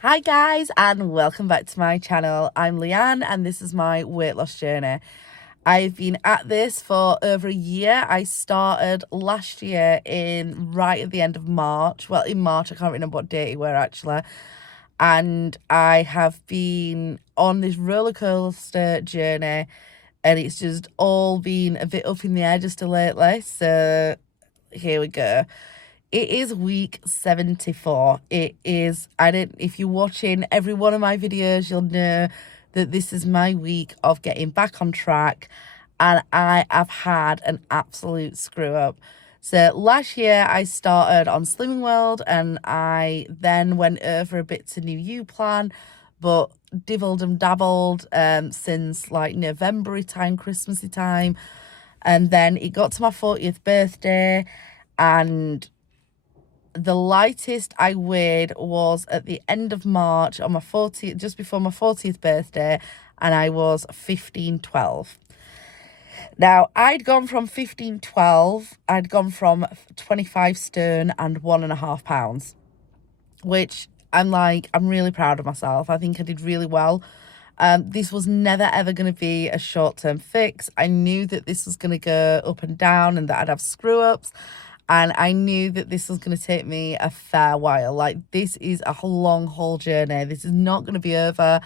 Hi guys and welcome back to my channel. I'm Leanne and this is my weight loss journey. I've been at this for over a year. I started last year right at the end of March. Well, in March, I can't remember what date it were actually. And I have been on this roller coaster journey and it's just all been a bit up in the air just lately. So here we go. It is week 74. It is, if you're watching every one of my videos, you'll know that this is my week of getting back on track. And I have had an absolute screw up. So last year I started on Slimming World and I then went over a bit to New You Plan, but divvled and dabbled since like November time, Christmassy time. And then it got to my 40th birthday and the lightest I weighed was at the end of March on my 40th, just before my 40th birthday, and I was 1512. Now, I'd gone from 1512, I'd gone from 25 stone and 1.5 pounds, which I'm really proud of myself. I think I did really well. This was never ever going to be a short-term fix. I knew that this was going to go up and down and that I'd have screw-ups. And I knew that this was going to take me a fair while. Like, this is a long haul journey. This is not going to be over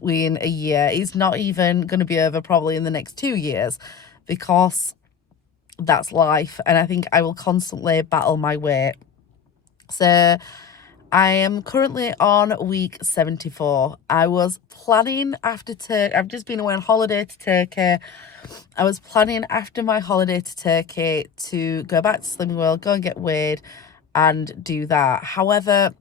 in a year. It's not even going to be over probably in the next 2 years because that's life. And I think I will constantly battle my weight. So I am currently on week 74. I was planning after Turkey. I've just been away on holiday to Turkey. I was planning after my holiday to Turkey to go back to Slimming World, go and get weighed and do that. However,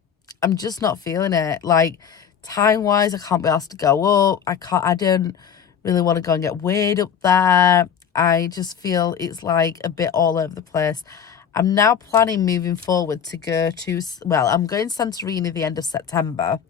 I'm just not feeling it. Like, time-wise, I can't be asked to go up. I don't really want to go and get weighed up there. I just feel it's like a bit all over the place. I'm now planning moving forward to go to, well, I'm going to Santorini the end of September.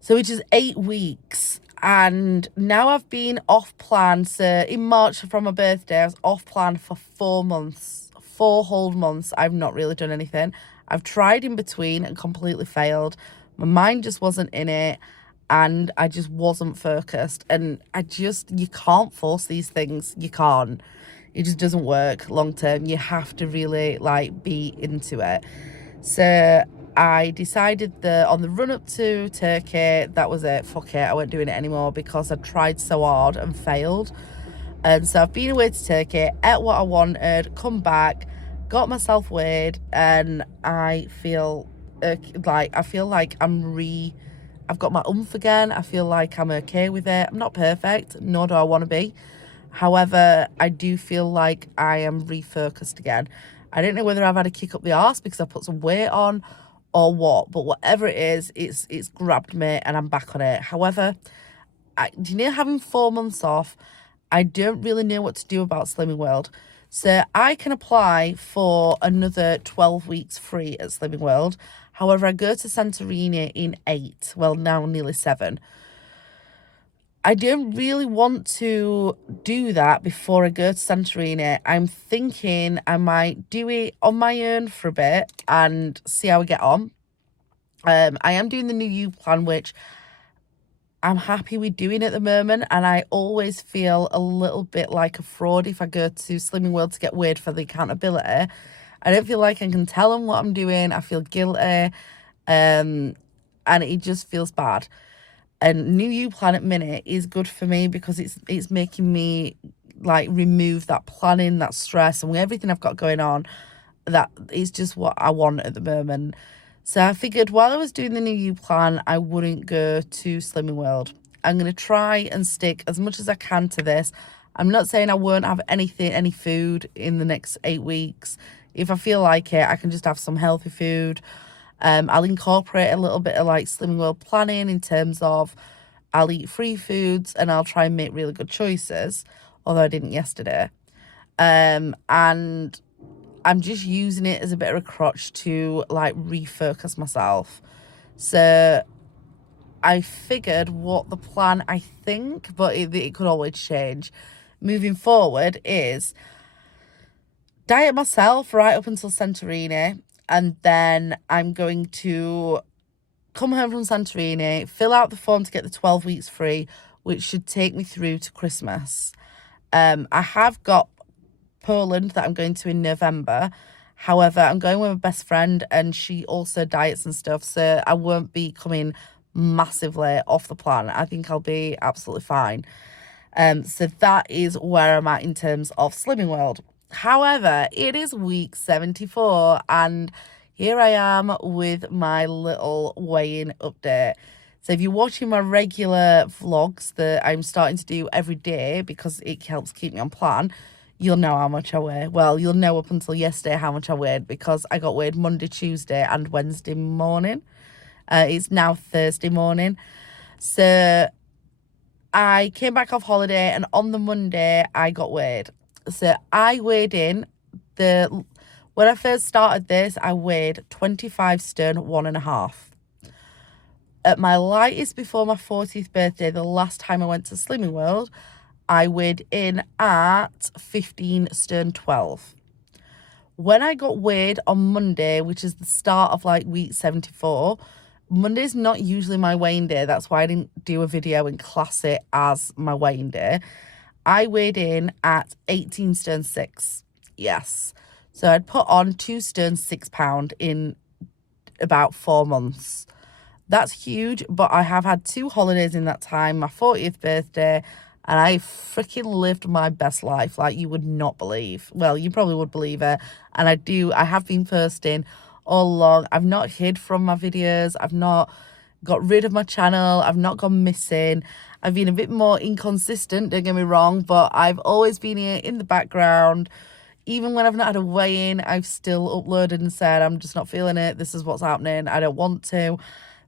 So which is 8 weeks. And now I've been off plan. So in March from my birthday, I was off plan for 4 months, 4 whole months. I've not really done anything. I've tried in between and completely failed. My mind just wasn't in it and I just wasn't focused. And you can't force these things. You can't. It just doesn't work long term. You have to really like be into it. So I decided that on the run up to Turkey, that was it. Fuck it. I wasn't doing it anymore because I tried so hard and failed. And so I've been away to Turkey, ate what I wanted, come back, got myself weighed, and I feel like I've got my oomph again. I feel like I'm okay with it. I'm not perfect, nor do I want to be. However, I do feel like I am refocused again. I don't know whether I've had a kick up the arse because I put some weight on or what, but whatever it is, it's grabbed me and I'm back on it. However, do you know, having 4 months off, I don't really know what to do about Slimming World. So I can apply for another 12 weeks free at Slimming World. However, I go to Santorini in 8, well, now nearly 7. I don't really want to do that before I go to Santorini. I'm thinking I might do it on my own for a bit and see how we get on. I am doing the New You Plan, which I'm happy with doing at the moment, and I always feel a little bit like a fraud if I go to Slimming World to get weighed for the accountability. I don't feel like I can tell them what I'm doing. I feel guilty, and it just feels bad. And New You Planet Minute is good for me because it's making me like remove that planning, that stress, and with everything I've got going on, that is just what I want at the moment. So I figured while I was doing the New You Plan, I wouldn't go to Slimming World. I'm going to try and stick as much as I can to this. I'm not saying I won't have any food in the next 8 weeks. If I feel like it, I can just have some healthy food. I'll incorporate a little bit of like Slimming World planning in terms of I'll eat free foods and I'll try and make really good choices, although I didn't yesterday. And I'm just using it as a bit of a crutch to like refocus myself. So I figured what the plan, I think, but it could always change moving forward, is diet myself right up until Santorini, and then I'm going to come home from Santorini, fill out the form to get the 12 weeks free, which should take me through to Christmas. I have got Poland that I'm going to in November. However, I'm going with my best friend and she also diets and stuff, so I won't be coming massively off the plan. I think I'll be absolutely fine. So that is where I'm at in terms of Slimming World. However, it is week 74 and here I am with my little weigh-in update. So if you're watching my regular vlogs that I'm starting to do every day because it helps keep me on plan, you'll know how much I weigh. Well, you'll know up until yesterday how much I weighed because I got weighed Monday, Tuesday and Wednesday morning. It's now Thursday morning. So I came back off holiday and on the Monday I got weighed. So I weighed in when I first started this, I weighed 25 stone, 1.5. At my lightest before my 40th birthday, the last time I went to Slimming World, I weighed in at 15 stone, 12. When I got weighed on Monday, which is the start of like week 74, Monday's not usually my weighing day. That's why I didn't do a video and class it as my weighing day. I weighed in at 18 stone 6. Yes. So I'd put on 2 stone 6 pound in about 4 months. That's huge, but I have had 2 holidays in that time, my 40th birthday, and I freaking lived my best life like you would not believe. Well, you probably would believe it. And I have been posting all along. I've not hid from my videos. I've not got rid of my channel. I've not gone missing. I've been a bit more inconsistent, don't get me wrong, but I've always been here in the background. Even when I've not had a weigh-in, I've still uploaded and said, I'm just not feeling it. This is what's happening. I don't want to.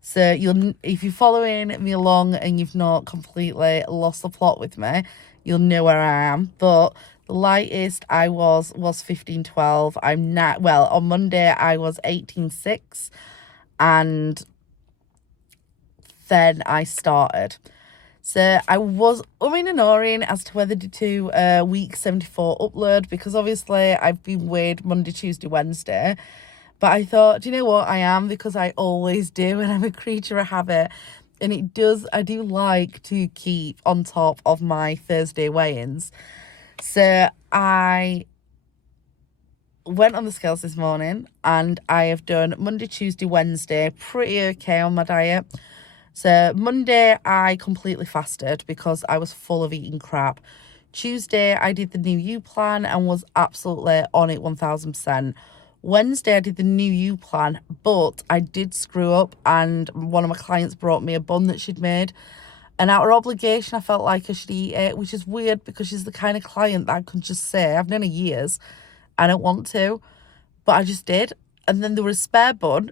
So if you're following me along and you've not completely lost the plot with me, you'll know where I am. But the lightest I was 15.12. I'm not, well, on Monday I was 18.6 and then I started. So I was umming and ahhing as to whether to do a week 74 upload because obviously I've been weighed Monday, Tuesday, Wednesday. But I thought, do you know what? I am because I always do and I'm a creature of habit. And I do like to keep on top of my Thursday weigh-ins. So I went on the scales this morning and I have done Monday, Tuesday, Wednesday, pretty okay on my diet. So Monday I completely fasted because I was full of eating crap. Tuesday I did the New You plan and was absolutely on it 1000%. Wednesday I did the New You plan, but I did screw up and one of my clients brought me a bun that she'd made. And out of obligation, I felt like I should eat it, which is weird because she's the kind of client that I could just say, I've known her years, I don't want to, but I just did. And then there was a spare bun,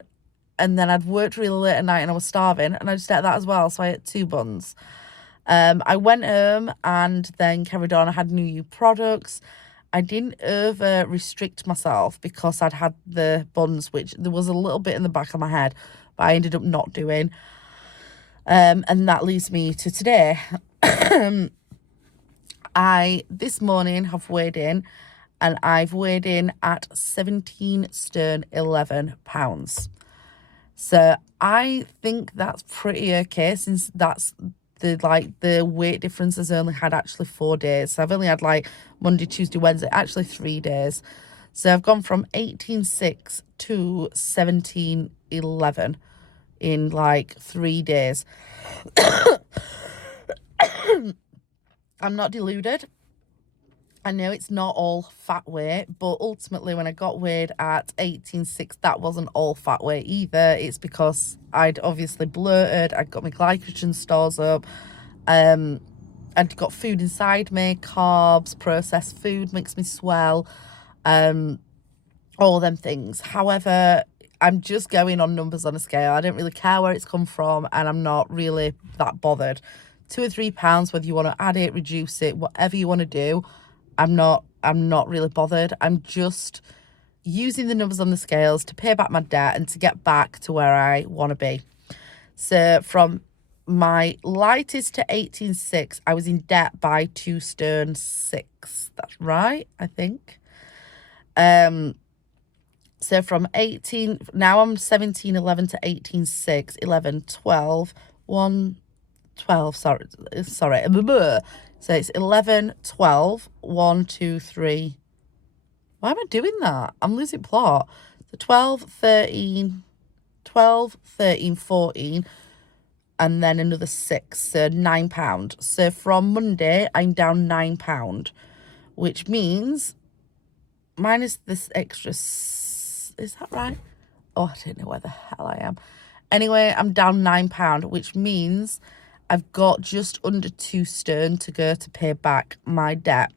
and then I'd worked really late at night and I was starving, and I just ate that as well, so I ate 2 buns. I went home and then carried on. I had New You products. I didn't over restrict myself because I'd had the buns, which there was a little bit in the back of my head, but I ended up not doing. And that leads me to today. I, this morning, have weighed in, and I've weighed in at 17 stone 11 pounds. So I think that's pretty okay since that's the weight difference has only had actually 4 days. So I've only had like Monday, Tuesday, Wednesday, actually 3 days. So I've gone from 18.6 to 17.11 in like 3 days. I'm not deluded. I know it's not all fat weight, but ultimately when I got weighed at 18.6, that wasn't all fat weight either. It's because I'd obviously bloated, I'd got my glycogen stores up, I'd got food inside me, carbs, processed food makes me swell, all them things. However, I'm just going on numbers on a scale. I don't really care where it's come from and I'm not really that bothered. 2 or 3 pounds, whether you want to add it, reduce it, whatever you want to do, I'm not really bothered. I'm just using the numbers on the scales to pay back my debt and to get back to where I want to be. So from my lightest to 18.6, I was in debt by 2 stone 6. That's right, I think. So from 18, now I'm 17, 11 to 18, 6, 11, 12, 1, 12, sorry. So it's 11, 12, 1, 2, 3. Why am I doing that? I'm losing plot. So 12, 13, 12, 13, 14, and then another 6, so £9. So from Monday, I'm down £9, which means minus this extra, is that right? Oh, I don't know where the hell I am. Anyway, I'm down £9, which means I've got just under 2 stone to go to pay back my debt.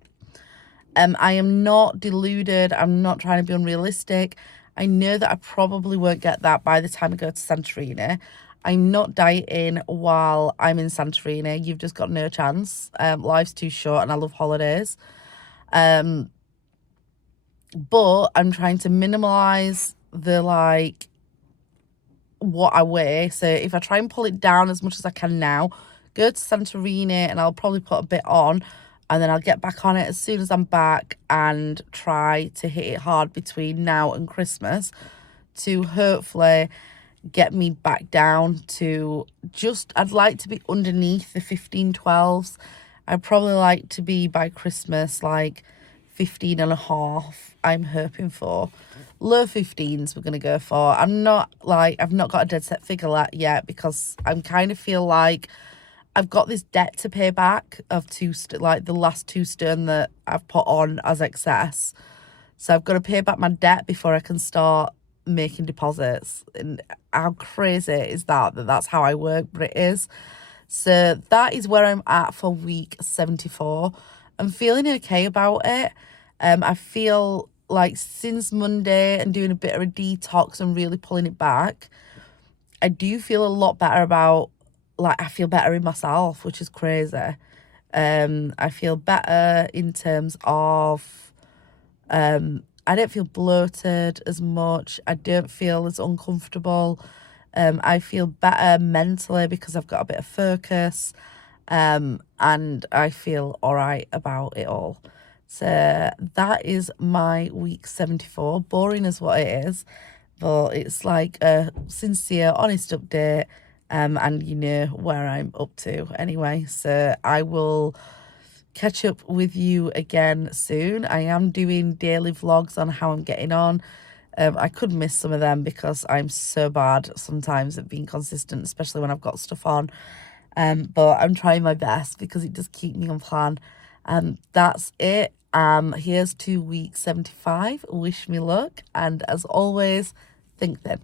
I am not deluded. I'm not trying to be unrealistic. I know that I probably won't get that by the time I go to Santorini. I'm not dieting while I'm in Santorini. You've just got no chance. Life's too short and I love holidays. But I'm trying to minimize the what I weigh. So if I try and pull it down as much as I can now, go to Santorini and I'll probably put a bit on, and then I'll get back on it as soon as I'm back and try to hit it hard between now and Christmas to hopefully get me back down to I'd like to be underneath the 15-12s. I'd probably like to be by Christmas 15 and a half. I'm hoping for low 15s we're going to go for. I've not got a dead set figure yet because I'm kind of feel like I've got this debt to pay back of the last 2 stone that I've put on as excess. So I've got to pay back my debt before I can start making deposits. And how crazy is that's how I work, but it is. So that is where I'm at for week 74. I'm feeling okay about it. I feel like since Monday and doing a bit of a detox and really pulling it back, I do feel a lot better about, I feel better in myself, which is crazy. I feel better in terms of, I don't feel bloated as much. I don't feel as uncomfortable. I feel better mentally because I've got a bit of focus. And I feel all right about it all. So that is my week 74. Boring as what it is, but it's like a sincere, honest update. And you know where I'm up to anyway. So I will catch up with you again soon. I am doing daily vlogs on how I'm getting on. I could miss some of them because I'm so bad sometimes at being consistent, especially when I've got stuff on. But I'm trying my best because it does keep me on plan. That's it. Here's to week 75. Wish me luck. And as always, think thin.